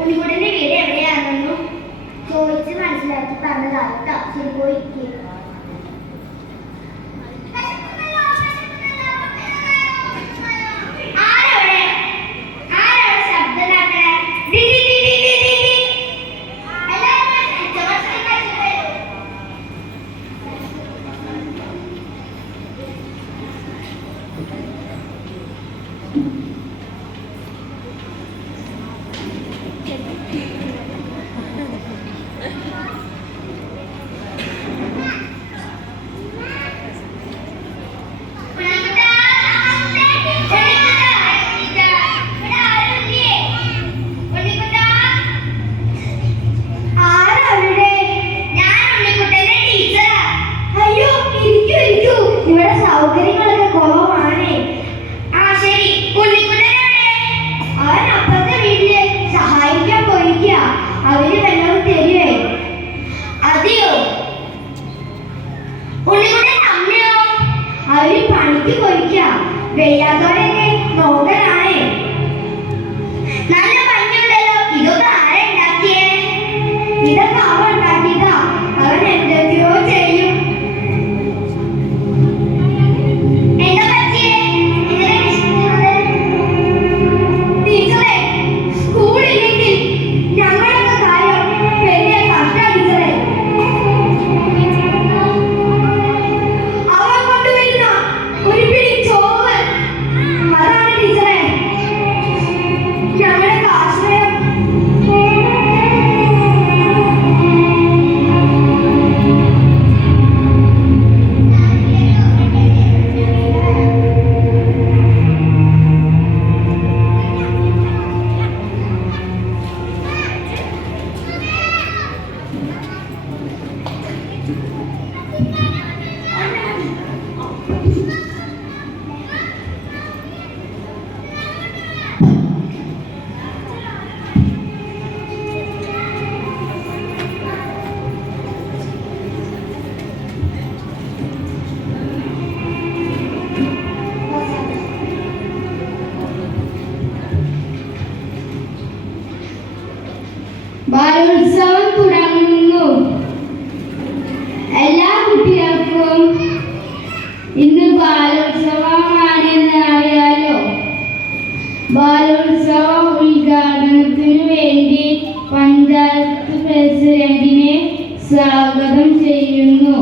ഉണ്ണിക്കുട്ടന്റെ വീട് എവിടെയാണെന്നു ചോദിച്ച് മനസ്സിലാക്കി പറഞ്ഞതാട്ടോ. ശരി, പോയിരിക്കും. വെയ്യാത്തോടെയൊക്കെ നോക്കലാണേ. നല്ല ഭംഗിയുണ്ടല്ലോ. ഇതൊക്കെ ആരാ ഉണ്ടാക്കിയേ? ഇതൊക്കെ അവൻ ഉണ്ടാക്കിയതാ. അവൻ എന്തൊക്കെയോ ചെയ്യും. എന്താ പറ്റിയേ? ടീച്ചറെ, സ്കൂളില്ലെങ്കിൽ ഞങ്ങളൊക്കെ കാര്യം വലിയ കഷ്ടാ ടീച്ചറെ. അവൻ കൊണ്ടുവരുന്ന ഒരു പിടി ചോറ്, അതാണ് ടീച്ചറെ ഞങ്ങളുടെ ആശ്രയം. ബാലോത്സവം തുടങ്ങുന്നു. എല്ലാ കുട്ടികൾക്കും ഇന്ന് ബാലോത്സവമാണെന്ന് അറിയാലോ. ബാലോത്സവ ഉദ്ഘാടനത്തിനു വേണ്ടി പഞ്ചായത്ത് പ്രസിഡന്റിനെ സ്വാഗതം ചെയ്യുന്നു.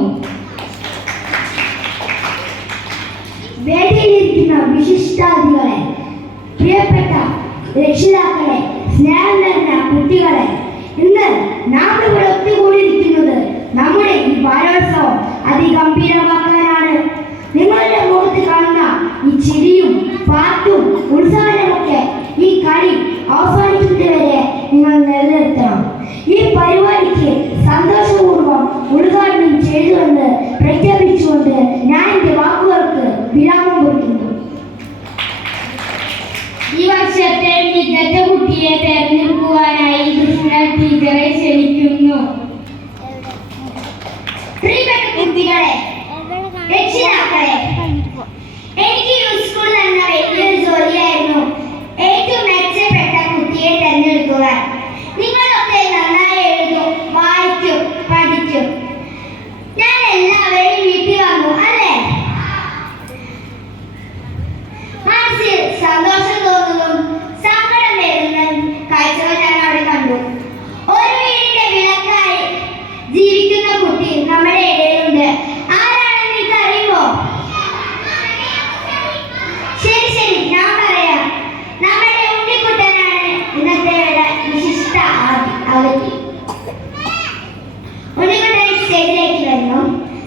വേദിയിലിരിക്കുന്ന വിശിഷ്ടാതിഥികളെ, പ്രിയപ്പെട്ട രക്ഷിതാക്കളെ, സ്നേഹം നിറഞ്ഞ കുട്ടികളെ, ഇന്ന് നാം ഇവിടെ ഒത്തുകൂടിയിരിക്കുന്നത് നമ്മുടെ ഈ അതിഗംഭീരമാക്കാനാണ്. നിങ്ങളുടെ മുഖത്ത് കാണുന്ന ഈ ചിരിയും പാട്ടും ഉത്സാഹവുമൊക്കെ ഈ കളി അവസാനിക്കുന്നതുവരെ നിങ്ങൾ നിലനിർത്തണം. ഈ പരിപാടിക്ക് സന്തോഷപൂർവ്വം ഉദ്ഘാടനം ചെയ്തുവെന്ന് പ്രഖ്യാപിച്ചുകൊണ്ട് ഞാൻ എൻ്റെ വാക്കുകൾക്ക് വിരാമം കുറിക്കുന്നു. ഈ വർഷത്തെ മികച്ച കുട്ടിയെ തെരഞ്ഞെടുക്കുവാനായി കൃഷ്ണ ടീച്ചറെ ക്ഷണിക്കുന്നു. പ്രിയപ്പെട്ട കുട്ടികളെ, രക്ഷിതാക്കളെ, എനിക്ക് ഈ സ്കൂൾ എന്ന വലിയൊരു ജോലിയായിരുന്നു ഏറ്റവും മെച്ചപ്പെട്ട കുട്ടിയെ തെരഞ്ഞെടുക്കുക. നിങ്ങളൊക്കെ നന്നായി എഴുതും, വായിക്കും, പഠിക്കും. ഞാൻ എല്ലാവരെയും വീട്ടിൽ വന്നു അല്ലേ? മനസ്സിൽ സന്തോഷം തോന്നുന്നതും സങ്കടം വരുന്നതും കാഴ്ചകൾ ഞാൻ അവിടെ കണ്ടു. ഒരു വീടിന്റെ വിളക്കായി ജീവിക്കുന്ന കുട്ടി നമ്മുടെ ഇടയിലുണ്ട്. ആരാണെന്ന് നിങ്ങൾക്ക് അറിയുമോ? ശരി ശരി, ഞാൻ പറയാം. നമ്മുടെ ഉണ്ണിക്കുട്ടനാണ് ഇന്നത്തെ വിശിഷ്ട അവധി. ഉണ്ണിക്കുട്ടൻ സ്റ്റേജിലേക്ക് വരുന്നു.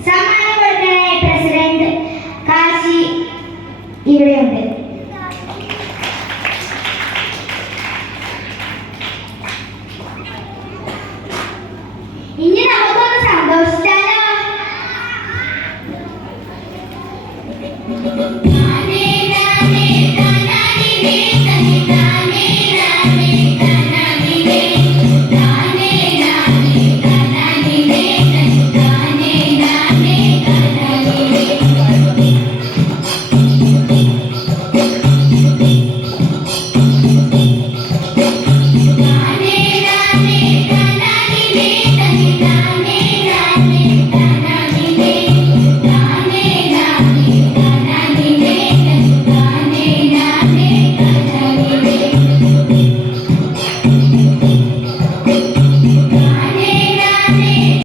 സമ്മാനം കൊടുക്കാനായി പ്രസിഡന്റ് കാശി ഇവിടെയുണ്ട്. ഇനി നമുക്കൊന്ന് സന്തോഷിച്ചാലോ? ാ